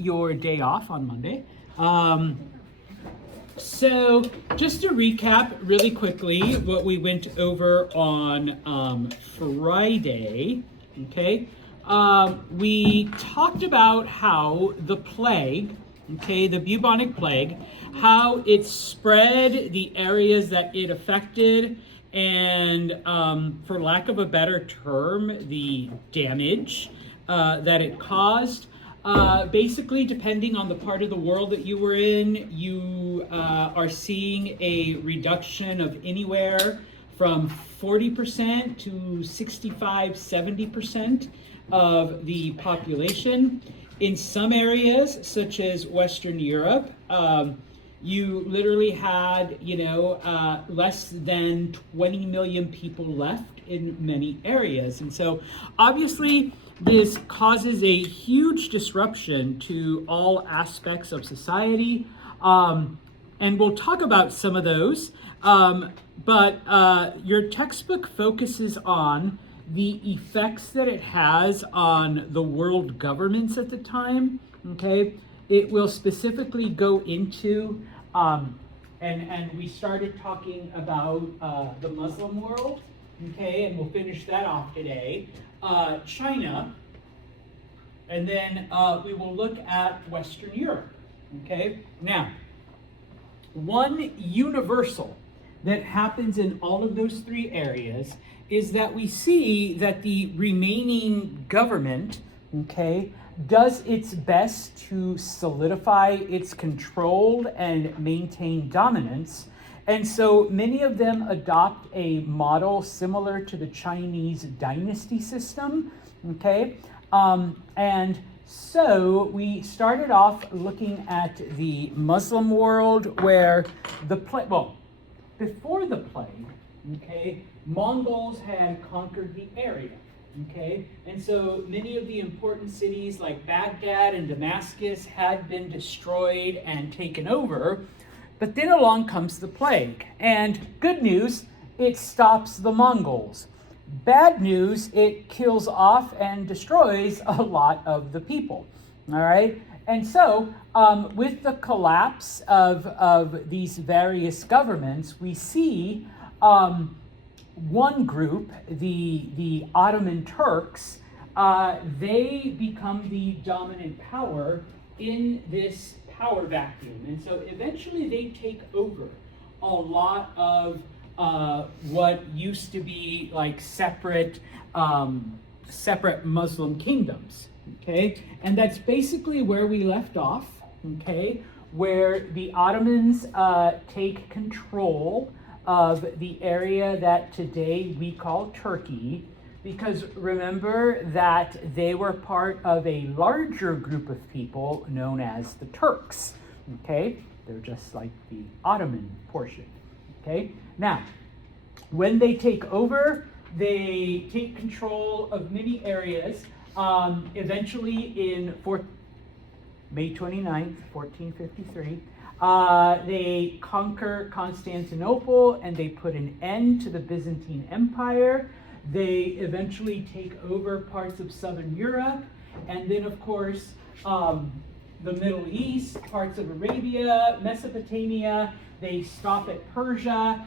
your day off on Monday. So just to recap really quickly what we went over on Friday, okay? We talked about how the plague, okay, the bubonic plague, how it spread, the areas that it affected, and for lack of a better term, the damage that it caused. Basically, depending on the part of the world that you were in, you are seeing a reduction of anywhere from 40% to 65, 70% of the population. In some areas, such as Western Europe, you literally had, less than 20 million people left in many areas. And so obviously this causes a huge disruption to all aspects of society. And we'll talk about some of those. But your textbook focuses on the effects that it has on the world governments at the time, okay? It will specifically go into, and we started talking about the Muslim world, okay, and we'll finish that off today. China, and then we will look at Western Europe, okay? Now, one universal that happens in all of those three areas is that we see that the remaining government, okay, does its best to solidify its control and maintain dominance. And so many of them adopt a model similar to the Chinese dynasty system, okay? And so we started off looking at the Muslim world where before the plague, okay, Mongols had conquered the area, okay? And so many of the important cities like Baghdad and Damascus had been destroyed and taken over. But then along comes the plague. And good news, it stops the Mongols. Bad news, it kills off and destroys a lot of the people, all right? And so with the collapse of these various governments, we see one group, the Ottoman Turks, they become the dominant power in this power vacuum. And so eventually they take over a lot of what used to be like separate Muslim kingdoms, okay? And that's basically where we left off, okay? Where the Ottomans take control of the area that today we call Turkey, because remember that they were part of a larger group of people known as the Turks, okay? They're just like the Ottoman portion, okay? Now, when they take over, they take control of many areas. Eventually in May 29th, 1453, they conquer Constantinople and they put an end to the Byzantine Empire. They eventually take over parts of Southern Europe, and then of course the Middle East, parts of Arabia, Mesopotamia. They stop at Persia,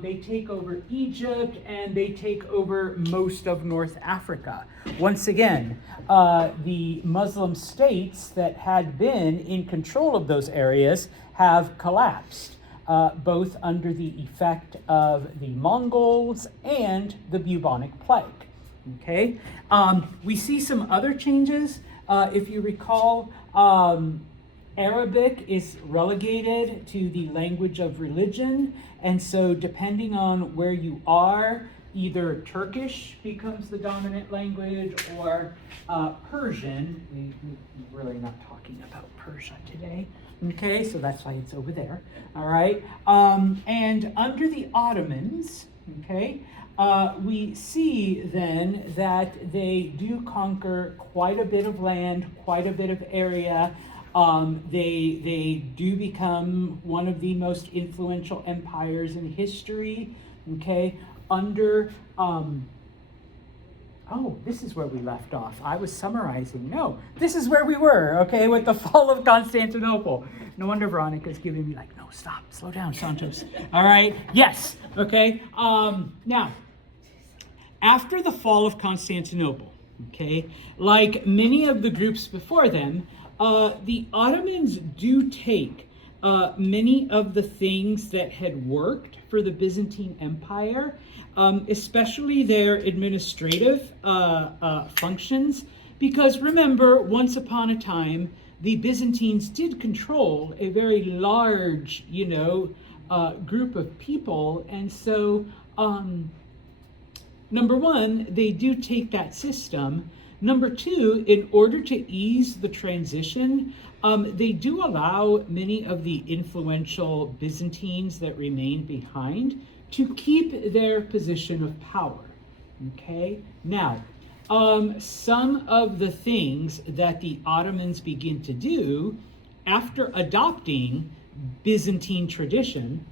they take over Egypt, and they take over most of North Africa. Once again, the Muslim states that had been in control of those areas have collapsed, both under the effect of the Mongols and the bubonic plague. Okay, we see some other changes. If you recall, Arabic is relegated to the language of religion, and so depending on where you are, either Turkish becomes the dominant language or Persian. We're really not talking about Persia today, okay, so that's why it's over there, all right? And under the Ottomans, okay, we see then that they do conquer quite a bit of land, quite a bit of area. They do become one of the most influential empires in history, okay? Under Oh, this is where we left off. I was summarizing. No, this is where we were, okay, with the fall of Constantinople. No wonder Veronica's giving me like, no, stop, slow down, Santos. All right, yes, okay. Now, after the fall of Constantinople, okay, like many of the groups before them, the Ottomans do take many of the things that had worked for the Byzantine Empire, especially their administrative functions, because remember, once upon a time, the Byzantines did control a very large, group of people, and so number one, they do take that system. Number two, in order to ease the transition, they do allow many of the influential Byzantines that remain behind to keep their position of power. Okay? Now, some of the things that the Ottomans begin to do after adopting Byzantine tradition,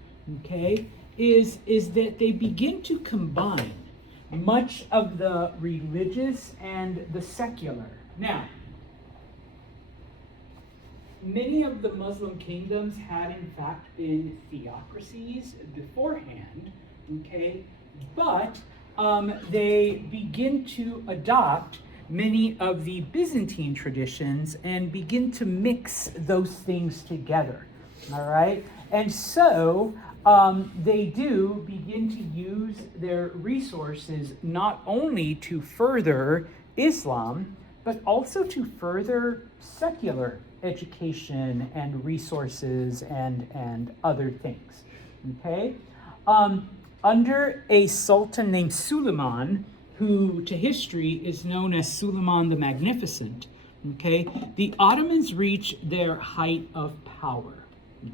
okay, is that they begin to combine much of the religious and the secular. Now, many of the Muslim kingdoms had in fact been theocracies beforehand, okay, but they begin to adopt many of the Byzantine traditions and begin to mix those things together, all right? And so they do begin to use their resources not only to further Islam, but also to further secular education and resources and other things, okay? Under a sultan named Suleiman, who to history is known as Suleiman the Magnificent, okay, the Ottomans reach their height of power,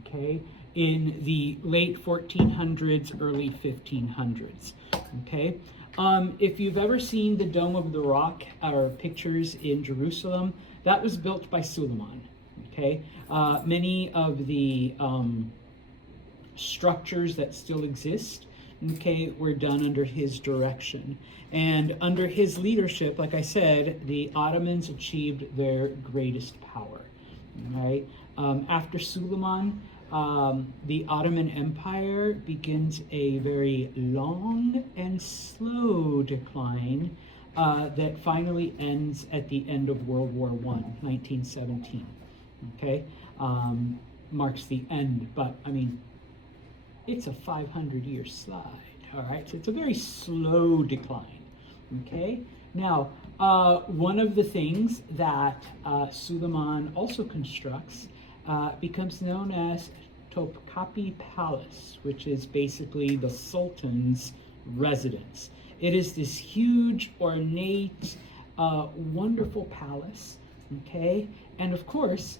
okay, in the late 1400s, early 1500s, okay? If you've ever seen the Dome of the Rock or pictures in Jerusalem, that was built by Suleiman, okay? Many of the structures that still exist, okay, were done under his direction. And under his leadership, like I said, the Ottomans achieved their greatest power, right? After Suleiman, the Ottoman Empire begins a very long and slow decline that finally ends at the end of World War I, 1917, okay? Marks the end, but I mean, it's a 500-year slide, all right? So it's a very slow decline, okay? Now, one of the things that Suleiman also constructs becomes known as Topkapi Palace, which is basically the Sultan's residence. It is this huge, ornate, wonderful palace, okay? And of course,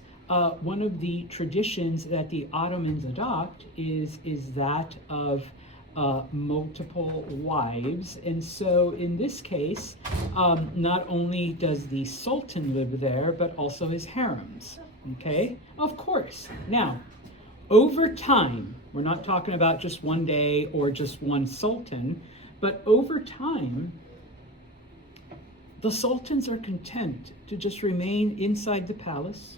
one of the traditions that the Ottomans adopt is that of multiple wives. And so in this case, not only does the Sultan live there, but also his harems, okay? Of course. Now, over time, we're not talking about just one day or just one sultan, but over time, the sultans are content to just remain inside the palace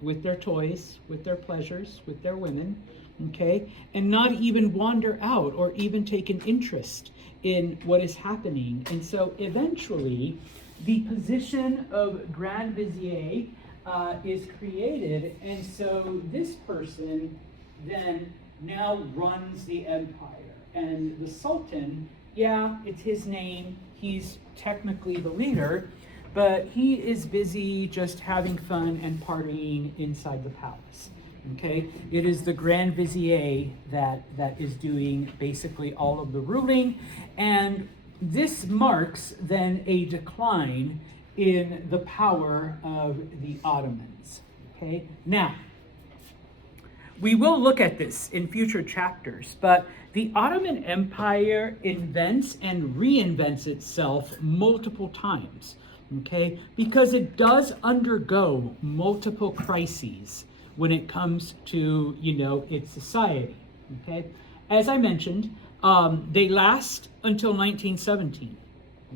with their toys, with their pleasures, with their women, okay, and not even wander out or even take an interest in what is happening. And so eventually, the position of Grand Vizier is created, and so this person then now runs the empire. And the Sultan, yeah, it's his name, he's technically the leader, but he is busy just having fun and partying inside the palace, okay? It is the Grand Vizier that is doing basically all of the ruling, and this marks then a decline in the power of the Ottomans, okay? Now, we will look at this in future chapters, but the Ottoman Empire invents and reinvents itself multiple times, okay? Because it does undergo multiple crises when it comes to, its society, okay? As I mentioned, they last until 1917,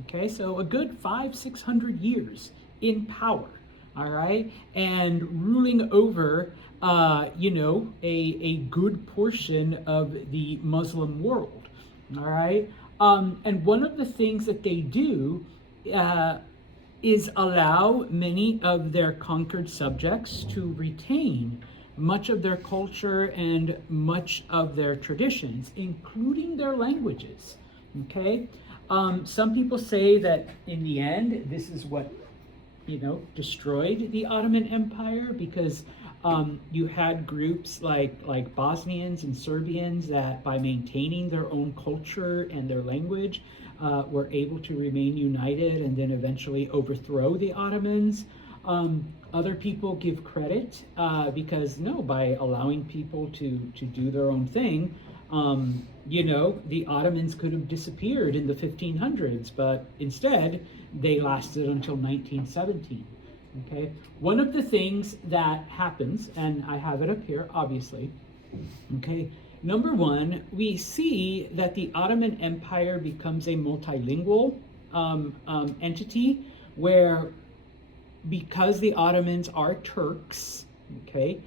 Okay, so a good 500-600 years in power, all right, and ruling over, a good portion of the Muslim world, all right. And one of the things that they do is allow many of their conquered subjects to retain much of their culture and much of their traditions, including their languages. Okay? Some people say that in the end, this is what destroyed the Ottoman Empire, because you had groups like Bosnians and Serbians that, by maintaining their own culture and their language, were able to remain united and then eventually overthrow the Ottomans. Other people give credit because by allowing people to do their own thing, the Ottomans could have disappeared in the 1500s, but instead they lasted until 1917. Okay, one of the things that happens, and I have it up here, obviously. Okay, number one, we see that the Ottoman Empire becomes a multilingual entity where, because the Ottomans are Turks, okay,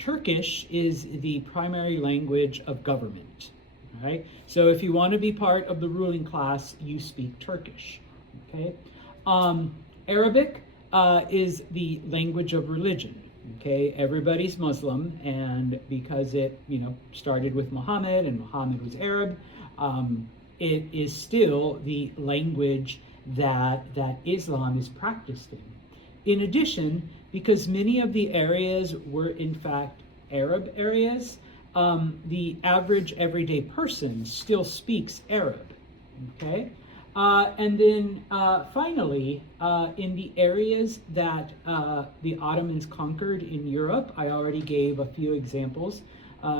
Turkish is the primary language of government, right? So if you want to be part of the ruling class, you speak Turkish, okay? Arabic is the language of religion, okay? Everybody's Muslim, and because it, started with Muhammad, and Muhammad was Arab, it is still the language that Islam is practiced in. In addition, because many of the areas were in fact Arab areas, the average everyday person still speaks Arab, okay? And then finally, in the areas that the Ottomans conquered in Europe, I already gave a few examples,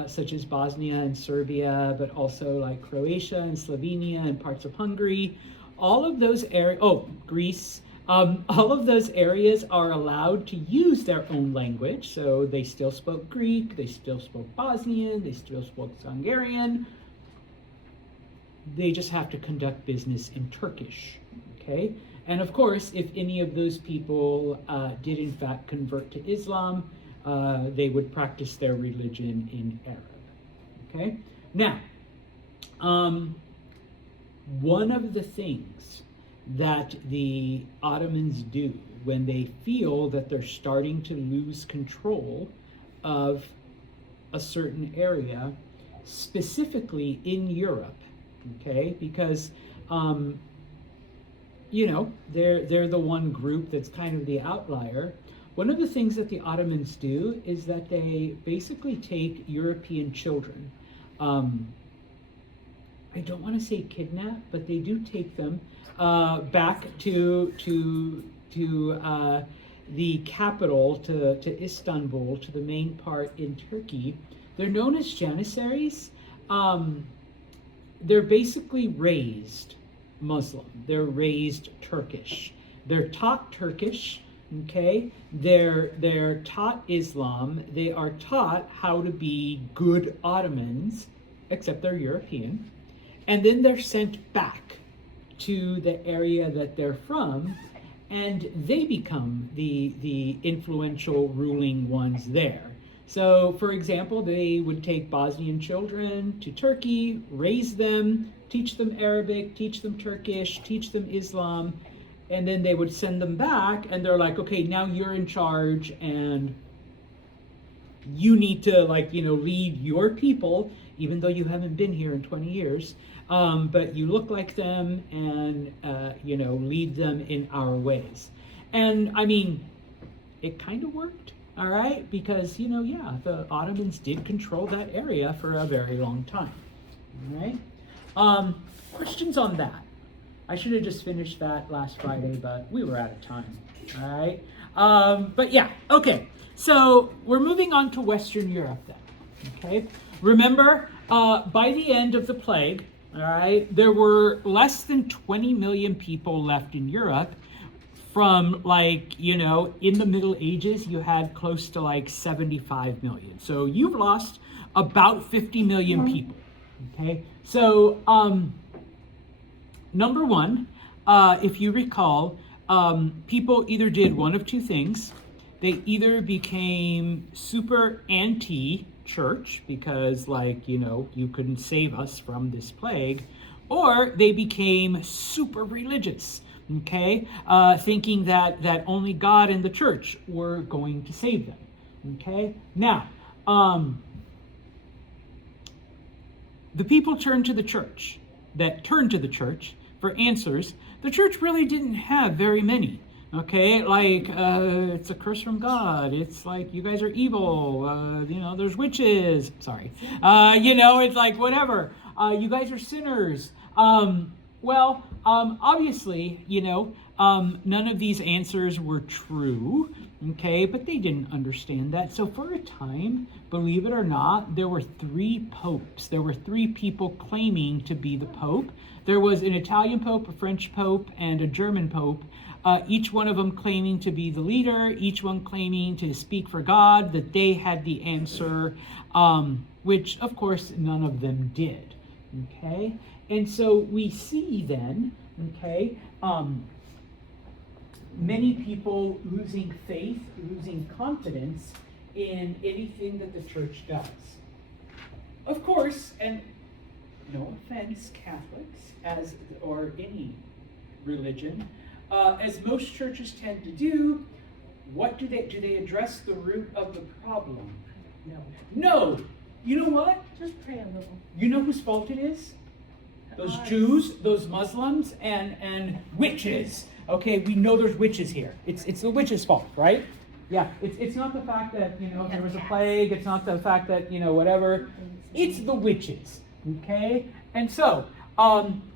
such as Bosnia and Serbia, but also like Croatia and Slovenia and parts of Hungary. All of those areas, Greece, all of those areas are allowed to use their own language. So they still spoke Greek, they still spoke Bosnian, they still spoke Hungarian. They just have to conduct business in Turkish, okay? And of course, if any of those people did in fact convert to Islam, they would practice their religion in Arab, okay? Now, one of the things that the Ottomans do when they feel that they're starting to lose control of a certain area, specifically in Europe, okay, because they're the one group that's kind of the outlier. One of the things that the Ottomans do is that they basically take European children. I don't want to say kidnap, but they do take them back to the capital, to Istanbul, to the main part in Turkey. They're known as Janissaries. They're basically raised Muslim. They're raised Turkish. They're taught Turkish, okay? They're taught Islam. They are taught how to be good Ottomans, except they're European. And then they're sent back to the area that they're from, and they become the influential ruling ones there. So, for example, they would take Bosnian children to Turkey, raise them, teach them Arabic, teach them Turkish, teach them Islam, and then they would send them back, and they're like, okay, now you're in charge, and you need to, lead your people, even though you haven't been here in 20 years, but you look like them, and, lead them in our ways. And, I mean, it kind of worked. All right, because, the Ottomans did control that area for a very long time. All right, questions on that? I should have just finished that last Friday, but we were out of time. All right, but yeah, okay. So we're moving on to Western Europe then. Okay, remember, by the end of the plague, all right, there were less than 20 million people left in Europe. From in the Middle Ages, you had close to 75 million. So you've lost about 50 million people, okay? So number one, if you recall, people either did one of two things. They either became super anti-church because, like, you couldn't save us from this plague, or they became super religious, okay, thinking that only God and the church were going to save them, okay? Now, the people turned to the church, for answers. The church really didn't have very many. Okay, like, it's a curse from God. It's like, you guys are evil. There's witches. Sorry. It's like, whatever. You guys are sinners. Obviously, none of these answers were true. Okay, but they didn't understand that. So for a time, believe it or not, there were 3 popes. There were 3 people claiming to be the pope. There was an Italian pope, a French pope, and a German pope. Each one of them claiming to be the leader, each one claiming to speak for God, that they had the answer, which, of course, none of them did. Okay? And so we see then, okay, many people losing faith, losing confidence in anything that the church does. Of course, and no offense, Catholics, or any religion, as most churches tend to do, what do they address the root of the problem? No. You know what? Just pray a little. You know whose fault it is? Those Jews, those Muslims, and witches. Okay, we know there's witches here. It's the witches' fault, right? Yeah, it's not the fact that, there was a plague. It's not the fact that, whatever. It's the witches, okay? And so,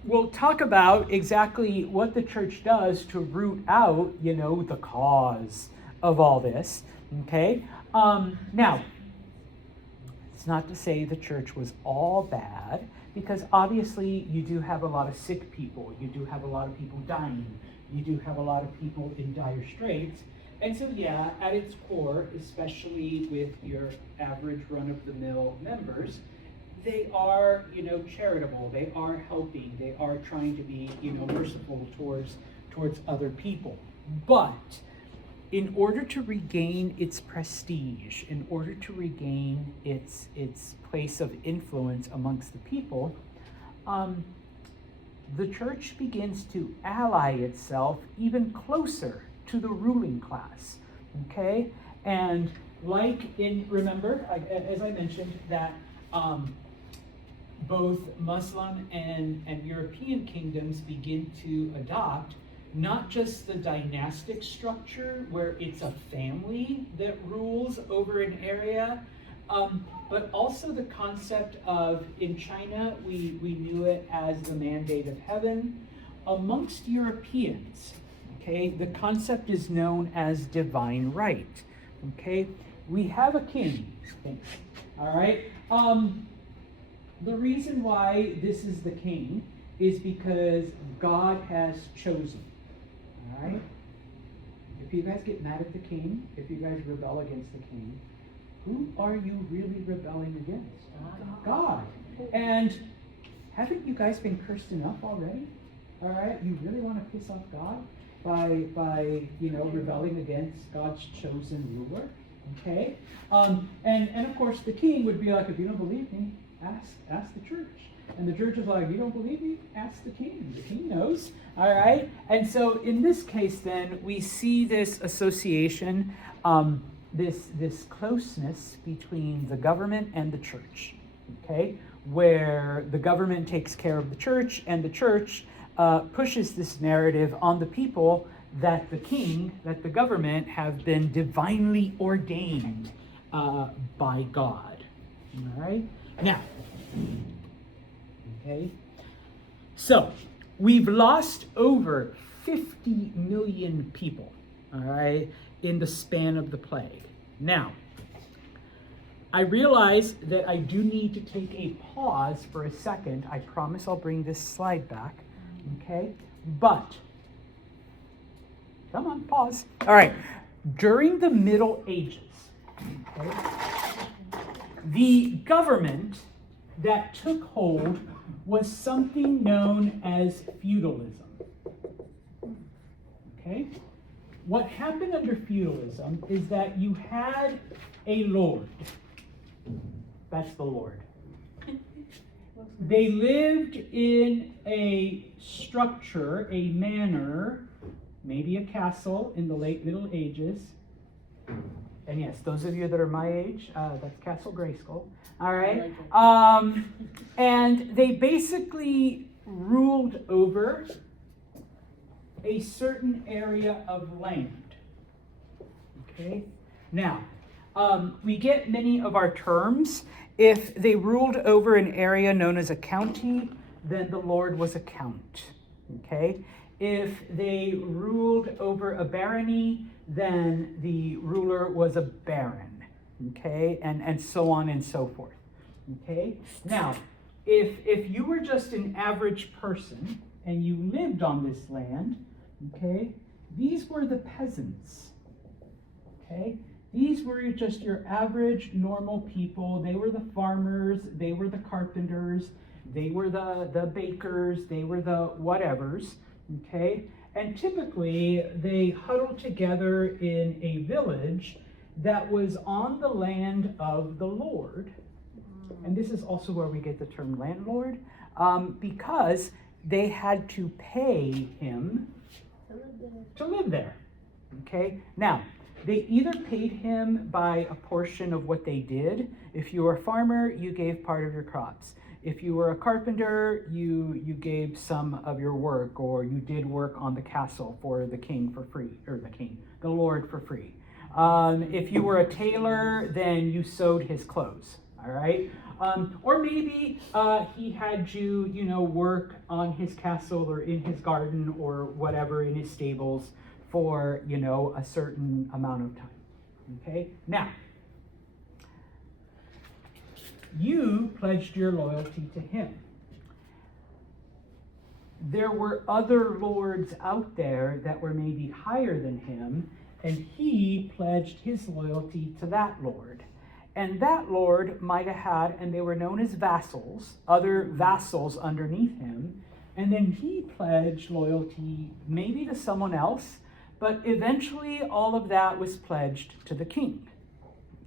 we'll talk about exactly what the church does to root out, the cause of all this, okay? Now, it's not to say the church was all bad, because obviously you do have a lot of sick people. You do have a lot of people dying. You do have a lot of people in dire straits. And so, yeah, at its core, especially with your average run-of-the-mill members, they are, charitable. They are helping. They are trying to be, merciful towards other people. But in order to regain its prestige, in order to regain its place of influence amongst the people, the church begins to ally itself even closer to the ruling class, okay? And remember, as I mentioned, that both Muslim and European kingdoms begin to adopt not just the dynastic structure where it's a family that rules over an area, but also the concept of, in China, we knew it as the mandate of heaven. Amongst Europeans, okay, the concept is known as divine right, okay? We have a king, all right? The reason why this is the king is because God has chosen, all right? If you guys get mad at the king, if you guys rebel against the king, who are you really rebelling against? God. And haven't you guys been cursed enough already? All right? You really want to piss off God by rebelling against God's chosen ruler? Okay? And of course, the king would be like, if you don't believe me, ask the church. And the church is like, you don't believe me? Ask the king. The king knows. All right? And so in this case, then, we see this association, this closeness between the government and the church, okay? Where the government takes care of the church, and the church pushes this narrative on the people that the king, that the government have been divinely ordained by God. All right? Now, okay, so we've lost over 50 million people, all right, in the span of the plague. Now, I realize that I do need to take a pause for a second. I promise I'll bring this slide back, okay? But, come on, pause. All right, during the Middle Ages, okay, the government that took hold was something known as feudalism. Okay? What happened under feudalism is that you had a lord. That's the lord. They lived in a structure, a manor, maybe a castle in the late Middle Ages. And yes, those of you that are my age, that's Castle Grayskull. All right. And they basically ruled over a certain area of land. Okay. Now, we get many of our terms. If they ruled over an area known as a county, then the lord was a count. Okay. If they ruled over a barony, then the ruler was a baron. Okay, and so on and so forth. Okay. Now, if you were just an average person and you lived on this land, okay, these were the peasants. Okay. These were just your average, normal people. They were the farmers, they were the carpenters, they were the bakers, they were the whatevers, okay? And typically, they huddled together in a village that was on the land of the Lord. And this is also where we get the term landlord, because they had to pay him to live there, okay? Now, they either paid him by a portion of what they did. If you were a farmer, you gave part of your crops. If you were a carpenter, you gave some of your work, or you did work on the castle for the king for free, or the lord for free. If you were a tailor, then you sewed his clothes, all right? Or maybe he had you, work on his castle or in his garden or whatever, in his stables, for, a certain amount of time. Okay? Now, you pledged your loyalty to him. There were other lords out there that were maybe higher than him, and he pledged his loyalty to that lord. And that lord might have had, and they were known as vassals, other vassals underneath him, and then he pledged loyalty maybe to someone else, but eventually all of that was pledged to the king.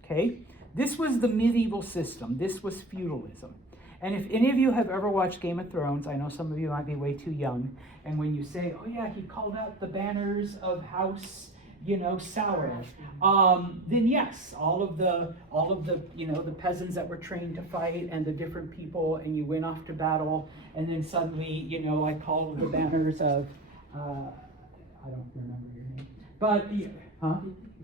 Okay? This was the medieval system. This was feudalism. And if any of you have ever watched Game of Thrones, I know some of you might be way too young, and when you say, oh yeah, he called out the banners of House, Sauron, then yes, all of the the peasants that were trained to fight and the different people, and you went off to battle, and then suddenly, I called the banners of, I don't remember your name, but,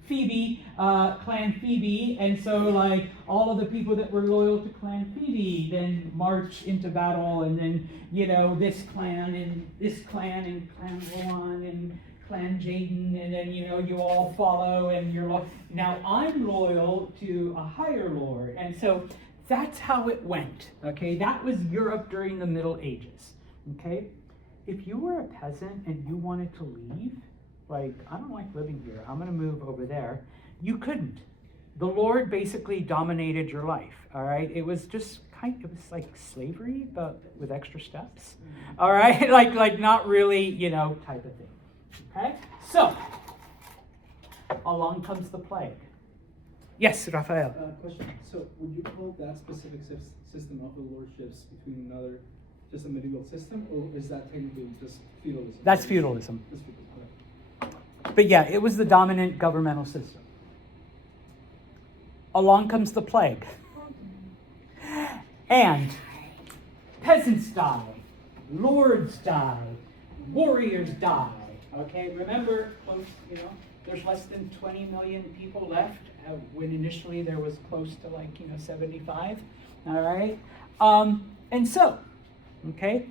Phoebe, Clan Phoebe, and so all of the people that were loyal to Clan Phoebe then march into battle, and then, this clan and Clan Rowan and Clan Jaden, and then, you all follow, and you're loyal. Now, I'm loyal to a higher lord, and so that's how it went, okay? That was Europe during the Middle Ages, okay? If you were a peasant and you wanted to leave, I don't like living here, I'm going to move over there, you couldn't. The Lord basically dominated your life, all right? It was just it was like slavery, but with extra steps, all right? like not really, type of thing, okay? So, along comes the plague. Yes, Raphael. Question. So, would you call that specific system of the lordships between another just a medieval system, or is that technically just feudalism? That's feudalism. That's feudalism. But yeah, it was the dominant governmental system. Along comes the plague. And peasants die, lords die, warriors die. Okay, remember, close, there's less than 20 million people left when initially there was close to 75. All right, and so, okay,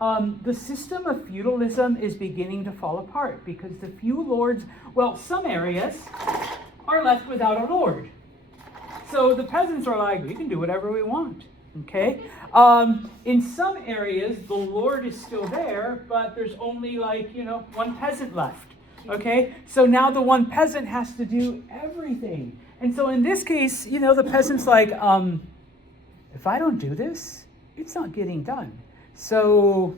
the system of feudalism is beginning to fall apart because the few lords, some areas are left without a lord. So the peasants are like, we can do whatever we want, okay? In some areas, the lord is still there, but there's only one peasant left, okay? So now the one peasant has to do everything. And so in this case, the peasant's like, if I don't do this, it's not getting done. So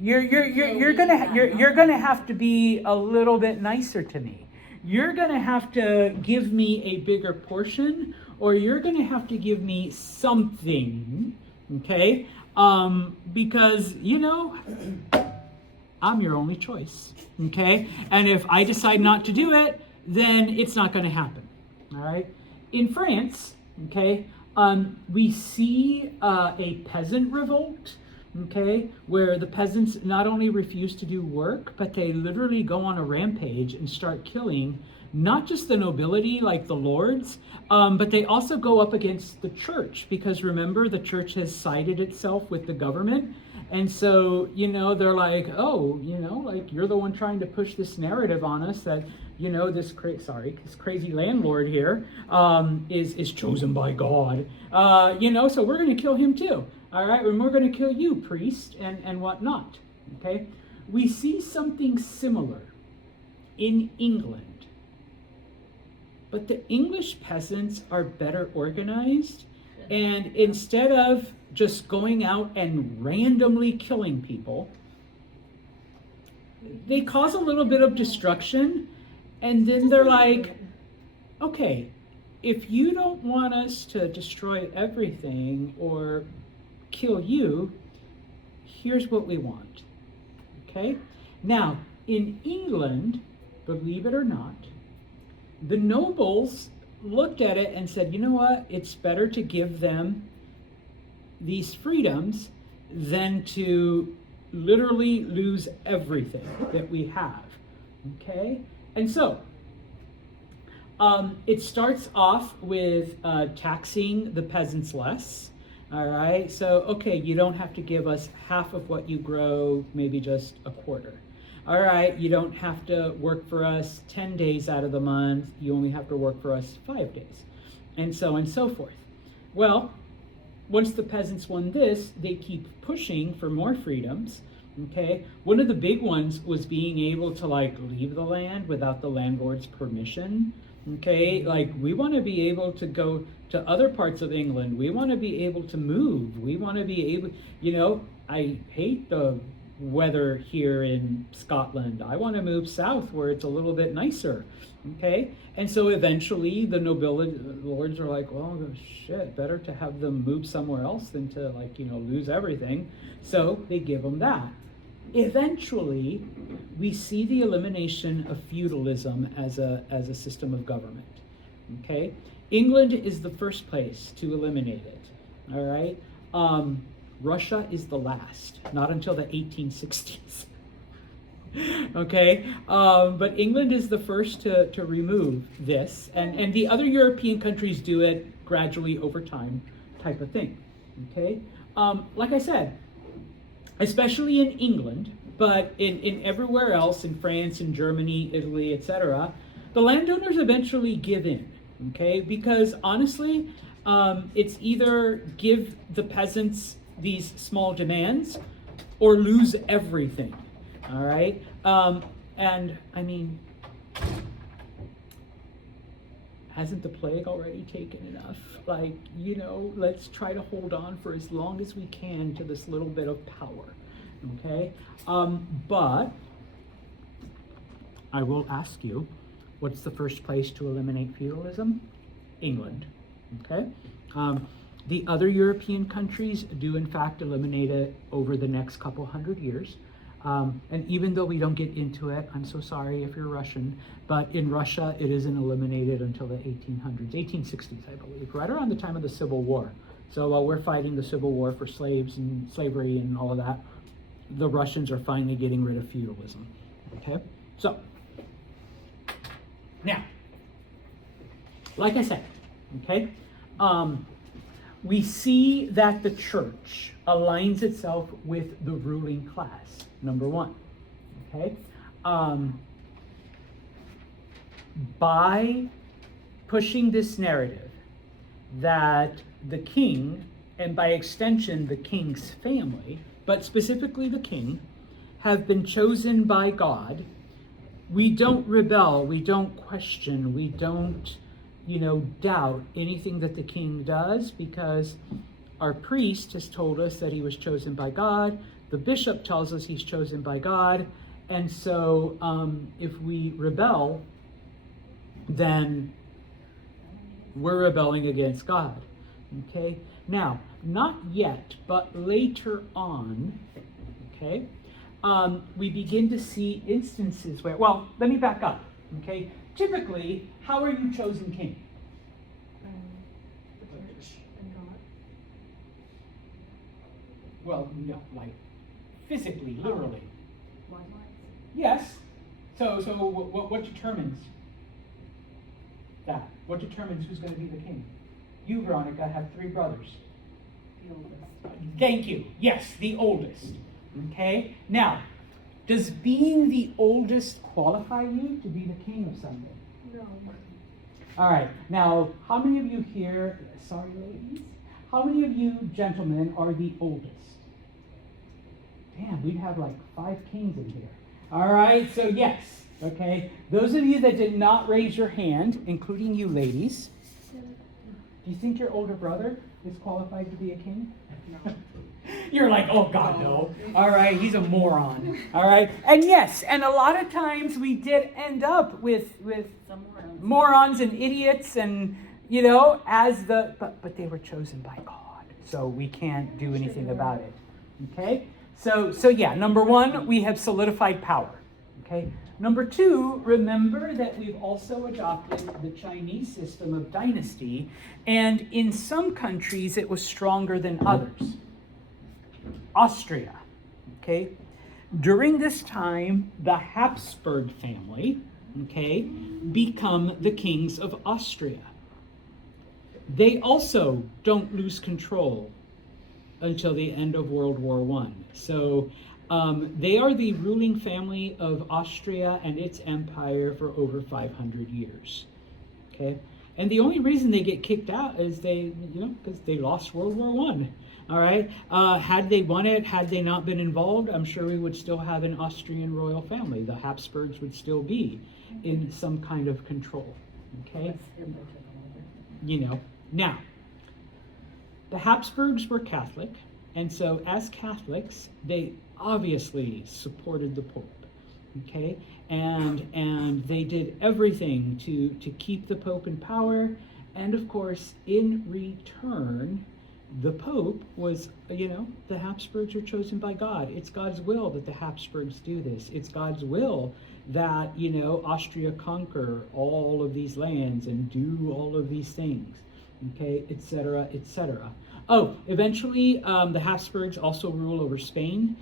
you're gonna have to be a little bit nicer to me. You're gonna have to give me a bigger portion, or you're gonna have to give me something, okay? Because I'm your only choice, okay? And if I decide not to do it, then it's not gonna happen, all right? In France, okay, we see a peasant revolt, okay, where the peasants not only refuse to do work, but they literally go on a rampage and start killing not just the nobility like the lords, but they also go up against the church, because remember, the church has sided itself with the government. And so, they're like, oh, like you're the one trying to push this narrative on us that, this crazy landlord here is chosen by God. So we're going to kill him too. All right, and we're going to kill you, priest, and whatnot. Okay, we see something similar in England. But the English peasants are better organized, and instead of just going out and randomly killing people, they cause a little bit of destruction, and then they're like, okay, if you don't want us to destroy everything or kill you, here's what we want. Okay? Now, in England, believe it or not, the nobles looked at it and said, you know what, it's better to give them these freedoms than to literally lose everything that we have. Okay? And so, it starts off with taxing the peasants less. All right? So, okay, you don't have to give us half of what you grow, maybe just a quarter. All right, you don't have to work for us 10 days out of the month. You only have to work for us 5 days, and so on and so forth. Well, once the peasants won this, they keep pushing for more freedoms. Okay, one of the big ones was being able to leave the land without the landlord's permission. Okay, we want to be able to go to other parts of England. We want to be able to move. We want to be able, I hate the weather here in Scotland. I want to move south where it's a little bit nicer. Okay, and so eventually the nobility, the lords are like, well, shit, better to have them move somewhere else than to lose everything. So they give them that. Eventually, we see the elimination of feudalism as a system of government. Okay, England is the first place to eliminate it. All right. Russia is the last, not until the 1860s. Okay, but England is the first to remove this, and the other European countries do it gradually over time, type of thing. Okay, like I said, especially in England, but in everywhere else, in France, in Germany, Italy, etc., the landowners eventually give in. Okay, because honestly, it's either give the peasants these small demands or lose everything. All right, and I mean, hasn't the plague already taken enough? Let's try to hold on for as long as we can to this little bit of power. Okay, but I will ask you, what's the first place to eliminate feudalism? England. Okay. The other European countries do in fact eliminate it over the next couple hundred years. And even though we don't get into it, I'm so sorry if you're Russian, but in Russia it isn't eliminated until the 1800s, 1860s, I believe, right around the time of the Civil War. So while we're fighting the Civil War for slaves and slavery and all of that, the Russians are finally getting rid of feudalism. Okay? So, now, like I said, okay, we see that the church aligns itself with the ruling class, number one. Okay? By pushing this narrative that the king, and by extension the king's family, but specifically the king, have been chosen by God, we don't rebel, we don't question, we don't doubt anything that the king does, because our priest has told us that he was chosen by God. The bishop tells us he's chosen by God. And so if we rebel, then we're rebelling against God. Okay? Now, not yet, but later on, okay, we begin to see instances where, well, let me back up. Okay? Typically, how are you chosen king? The church and God. Well, no, like physically, literally. Bloodlines. Yes. So what determines that? What determines who's going to be the king? You, Veronica, have 3 brothers. The oldest. Thank you. Yes, the oldest. Okay. Now, does being the oldest qualify you to be the king of something? No. All right. Now, how many of you here? Sorry, ladies. How many of you gentlemen are the oldest? Damn, we'd have like 5 kings in here. All right. So yes. Okay. Those of you that did not raise your hand, including you ladies, do you think your older brother is qualified to be a king? No. You're like, oh God, no. All right, he's a moron. All right, and yes, and a lot of times we did end up with Some morons and idiots, and as but they were chosen by God, so we can't do anything about it. Okay, so yeah, number 1, we have solidified power. Okay. Number 2, remember that we've also adopted the Chinese system of dynasty, and in some countries it was stronger than others. Austria, okay? During this time, the Habsburg family, okay, become the kings of Austria. They also don't lose control until the end of World War I. So they are the ruling family of Austria and its empire for over 500 years. Okay? And the only reason they get kicked out is because they lost World War I. All right? Had they won it, had they not been involved, I'm sure we would still have an Austrian royal family. The Habsburgs would still be in some kind of control. Okay? Now, the Habsburgs were Catholic, and so as Catholics, they obviously supported the Pope, okay? And they did everything to keep the Pope in power, and of course, in return, the Pope was, the Habsburgs are chosen by God. It's God's will that the Habsburgs do this. It's God's will that, Austria conquer all of these lands and do all of these things, okay, etc., etc. Oh, eventually, the Habsburgs also rule over Spain.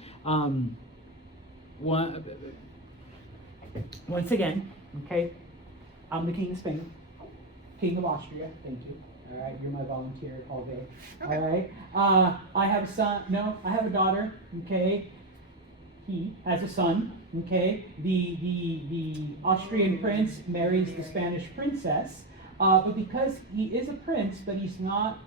Once again, okay, I'm the king of Spain, king of Austria, thank you. All right, you're my volunteer all day. Okay. All right, I have a son, no, I have a daughter, okay. He has a son, okay. The Austrian prince marries the Spanish princess, but because he is a prince, but he's not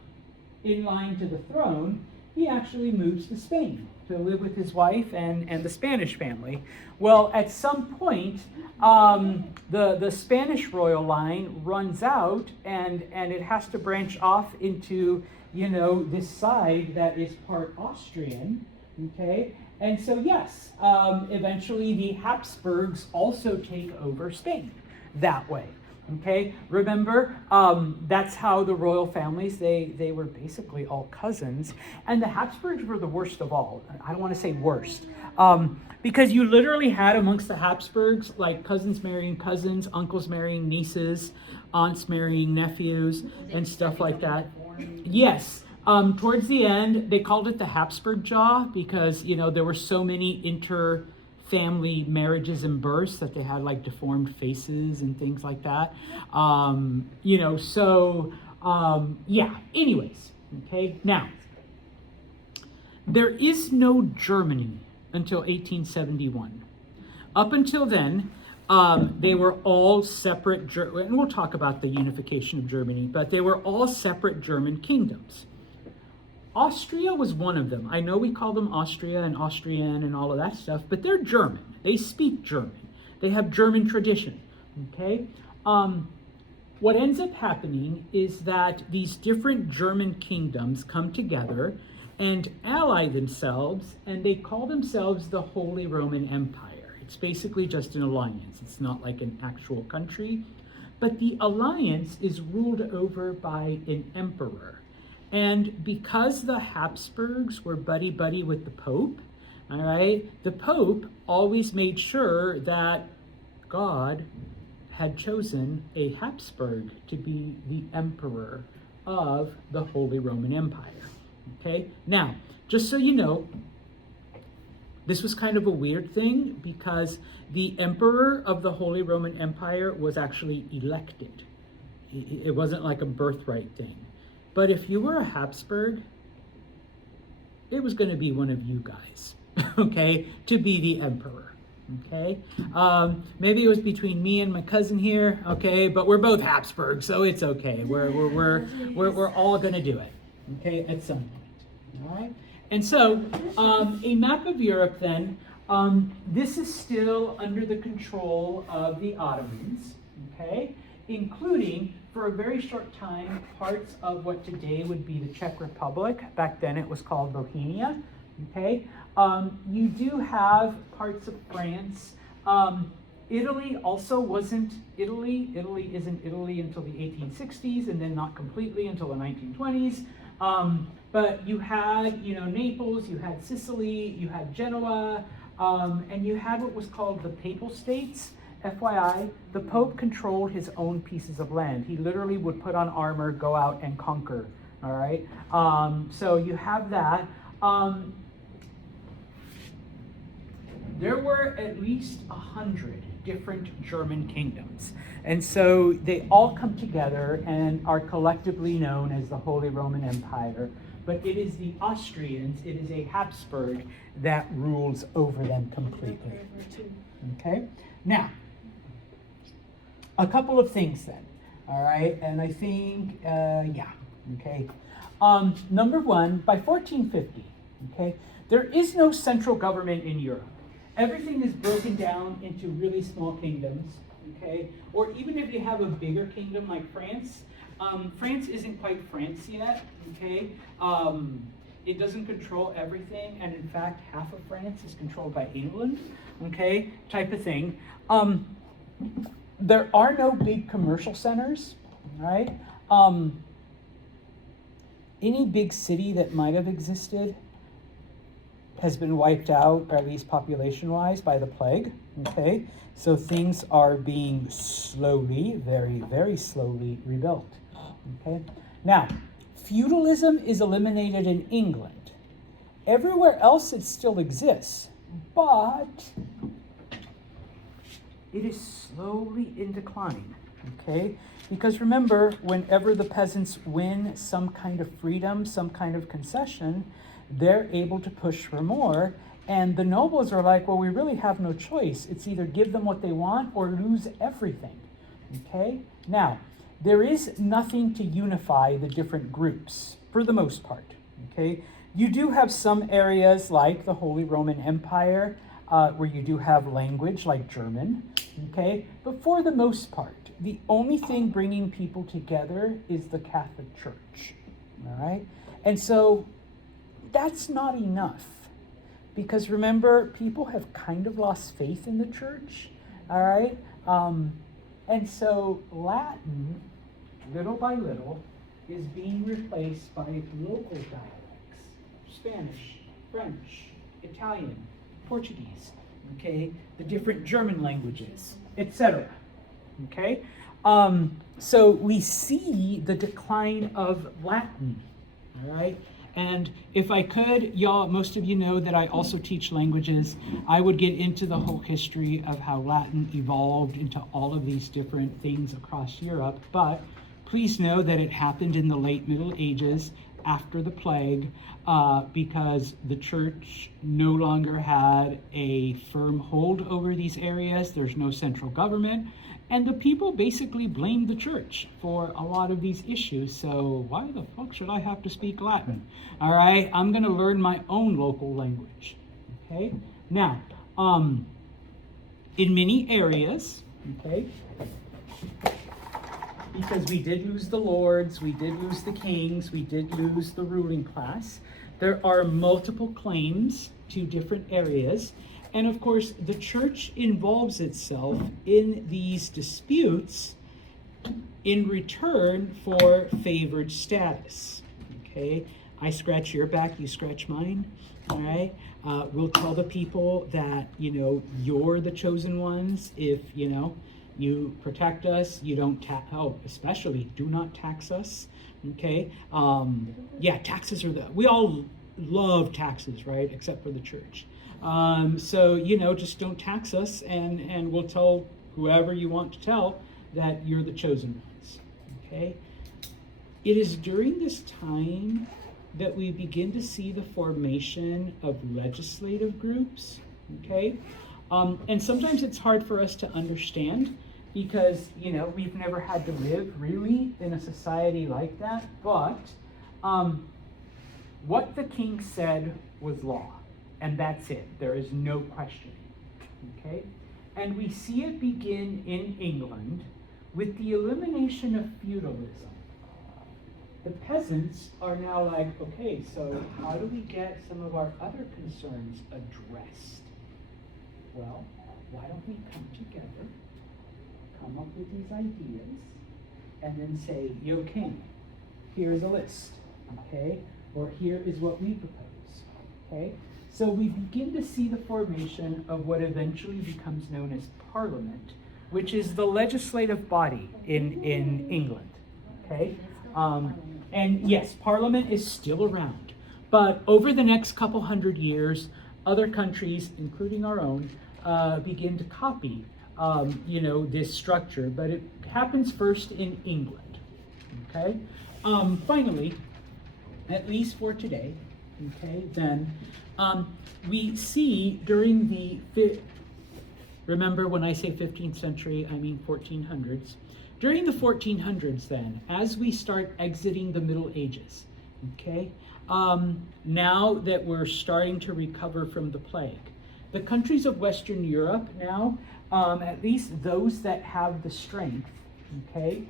in line to the throne, he actually moves to Spain to live with his wife and the Spanish family. Well, at some point, the Spanish royal line runs out, and it has to branch off into, this side that is part Austrian, okay? And so, yes, eventually the Habsburgs also take over Spain that way. Okay, remember, that's how the royal families, they were basically all cousins. And the Habsburgs were the worst of all. I don't want to say worst. Because you literally had amongst the Habsburgs, like cousins marrying cousins, uncles marrying nieces, aunts marrying nephews, and stuff like that. Yes. Towards the end, they called it the Habsburg jaw because, there were so many family marriages and births that they had like deformed faces and things like that. Yeah, anyways, okay. Now, there is no Germany until 1871. Up until then, they were all separate, and we'll talk about the unification of Germany, but they were all separate German kingdoms. Austria was one of them. I know we call them Austria and Austrian and all of that stuff, but they're German. They speak German. They have German tradition, okay? What ends up happening is that these different German kingdoms come together and ally themselves, and they call themselves the Holy Roman Empire. It's basically just an alliance. It's not like an actual country, but the alliance is ruled over by an emperor. And because the Habsburgs were buddy-buddy with the Pope, all right, the Pope always made sure that God had chosen a Habsburg to be the emperor of the Holy Roman Empire. Okay, now, just so you know, this was kind of a weird thing because the emperor of the Holy Roman Empire was actually elected. It wasn't like a birthright thing. But if you were a Habsburg, it was going to be one of you guys, okay, to be the emperor, okay? Maybe it was between me and my cousin here, okay, but we're both Habsburg, so it's okay. We're all going to do it, okay, at some point, all right? And so, a map of Europe then, this is still under the control of the Ottomans, okay, including, for a very short time, parts of what today would be the Czech Republic. Back then it was called Bohemia, okay? You do have parts of France. Italy also wasn't Italy. Italy isn't Italy until the 1860s, and then not completely until the 1920s. But you had, Naples, you had Sicily, you had Genoa, and you had what was called the Papal States. FYI, the Pope controlled his own pieces of land. He literally would put on armor, go out and conquer, all right? So you have that. There were at least 100 different German kingdoms. And so they all come together and are collectively known as the Holy Roman Empire. But it is the Austrians, it is a Habsburg that rules over them completely. Okay? Now, a couple of things then, all right? And I think, okay. Number one, by 1450, okay, there is no central government in Europe. Everything is broken down into really small kingdoms, okay? Or even if you have a bigger kingdom like France, France isn't quite France yet, okay? It doesn't control everything, and in fact, half of France is controlled by England, okay? Type of thing. There are no big commercial centers, right? Any big city that might have existed has been wiped out, or at least population-wise, by the plague, okay? So things are being slowly, very, very slowly rebuilt, okay? Now, feudalism is eliminated in England. Everywhere else it still exists, but it is slowly in decline, okay? Because remember, whenever the peasants win some kind of freedom, some kind of concession, they're able to push for more, and the nobles are like, well, we really have no choice. It's either give them what they want or lose everything, okay? Now, there is nothing to unify the different groups, for the most part, okay? You do have some areas like the Holy Roman Empire, where you do have language like German, okay? But for the most part, the only thing bringing people together is the Catholic Church, all right? And so that's not enough, because remember, people have kind of lost faith in the church, all right? And so Latin, little by little, is being replaced by local dialects: Spanish, French, Italian, Portuguese, okay, the different German languages, etc. Okay, so we see the decline of Latin, all right? And if I could, y'all, most of you know that I also teach languages. I would get into the whole history of how Latin evolved into all of these different things across Europe, but please know that it happened in the late Middle Ages after the plague, because the church no longer had a firm hold over these areas. There's no central government, and the people basically blamed the church for a lot of these issues. So why the fuck should I have to speak Latin? All right, I'm gonna learn my own local language, okay? Now, in many areas, okay, because we did lose the lords, we did lose the kings, we did lose the ruling class, there are multiple claims to different areas. And of course, the church involves itself in these disputes in return for favored status. Okay, I scratch your back, you scratch mine. All right, we'll tell the people that you're the chosen ones if you protect us. You don't especially do not tax us. Okay, yeah, taxes are we all love taxes, right? Except for the church. So just don't tax us, and we'll tell whoever you want to tell that you're the chosen ones. Okay, it is during this time that we begin to see the formation of legislative groups. Okay, and sometimes it's hard for us to understand because we've never had to live really in a society like that. But what the king said was law. And that's it. There is no questioning. Okay? And we see it begin in England with the elimination of feudalism. The peasants are now like, okay, so how do we get some of our other concerns addressed? Well, why don't we come together, come up with these ideas, and then say, yo, king, here's a list, okay? Or here is what we propose, okay? So we begin to see the formation of what eventually becomes known as Parliament, which is the legislative body in England. Okay, and yes, Parliament is still around, but over the next couple hundred years, other countries, including our own, begin to copy, this structure. But it happens first in England. Okay, finally, at least for today. Okay, then. We see during remember when I say 15th century, I mean 1400s. During the 1400s then, as we start exiting the Middle Ages, okay, now that we're starting to recover from the plague, the countries of Western Europe now, at least those that have the strength, okay,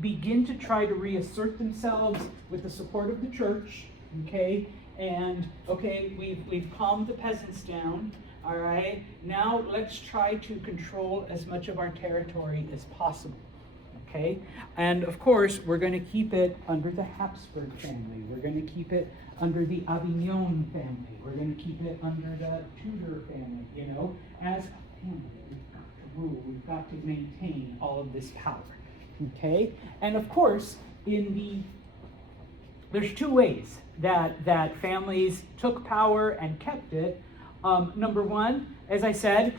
begin to try to reassert themselves with the support of the church, okay, and okay, we've calmed the peasants down, all right? Now let's try to control as much of our territory as possible, okay? And of course, we're going to keep it under the Habsburg family. We're going to keep it under the Avignon family. We're going to keep it under the Tudor family, As a family, we've got to rule. We've got to maintain all of this power, okay? And of course, there's two ways that families took power and kept it. Number one, as I said,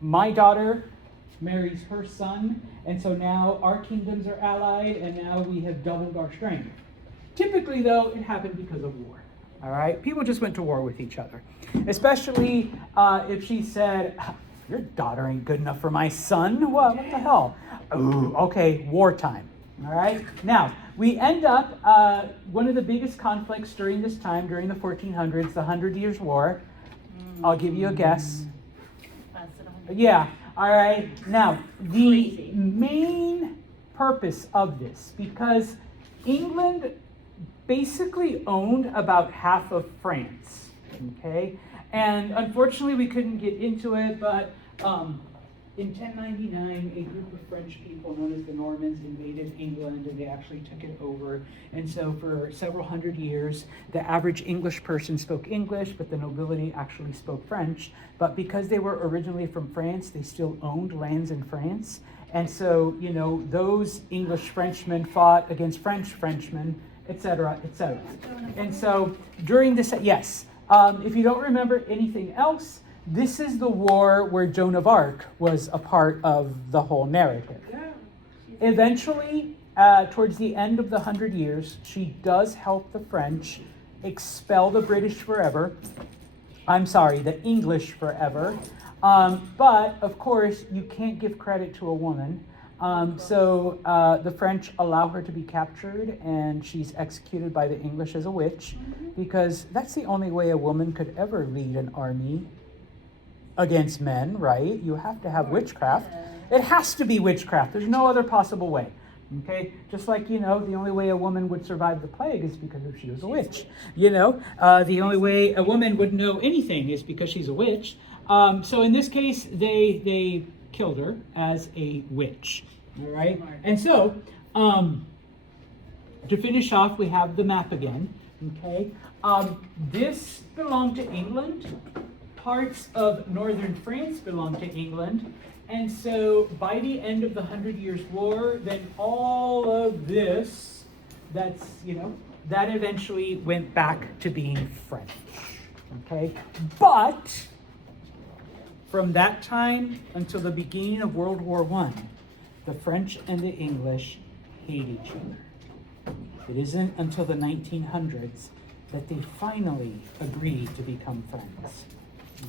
my daughter marries her son, and so now our kingdoms are allied, and now we have doubled our strength. Typically, though, it happened because of war. All right? People just went to war with each other. Especially if she said, your daughter ain't good enough for my son. What the hell? Ooh, okay, wartime. All right? Now, we end up, one of the biggest conflicts during this time, during the 1400s, the 100 Years' War. I'll give you a guess. Yeah, all right. Now, the main purpose of this, because England basically owned about half of France, okay? And unfortunately, we couldn't get into it, but in 1099, a group of French people known as the Normans invaded England, and they actually took it over. And so for several hundred years, the average English person spoke English, but the nobility actually spoke French. But because they were originally from France, they still owned lands in France. And so, those English Frenchmen fought against French Frenchmen, etc., etc. And so during this, yes, if you don't remember anything else, this is the war where Joan of Arc was a part of the whole narrative. Eventually, towards the end of the 100 years, she does help the French expel the British forever. I'm sorry, the English forever. But, of course, you can't give credit to a woman. So the French allow her to be captured, and she's executed by the English as a witch, because that's the only way a woman could ever lead an army against men, right? You have to have witchcraft. It has to be witchcraft. There's no other possible way. Okay, just like, the only way a woman would survive the plague is because she was a witch. The only way a woman would know anything is because she's a witch. So in this case, they killed her as a witch. All right, and so to finish off, we have the map again. Okay, this belonged to England. Parts of northern France belonged to England. And so by the end of the 100 Years' War, then all of this, that eventually went back to being French. Okay? But from that time until the beginning of World War I, the French and the English hate each other. It isn't until the 1900s that they finally agree to become friends.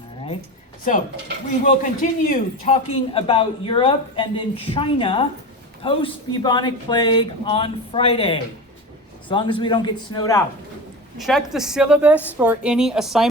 All right? So, we will continue talking about Europe and then China post-bubonic plague on Friday, as long as we don't get snowed out. Check the syllabus for any assignments.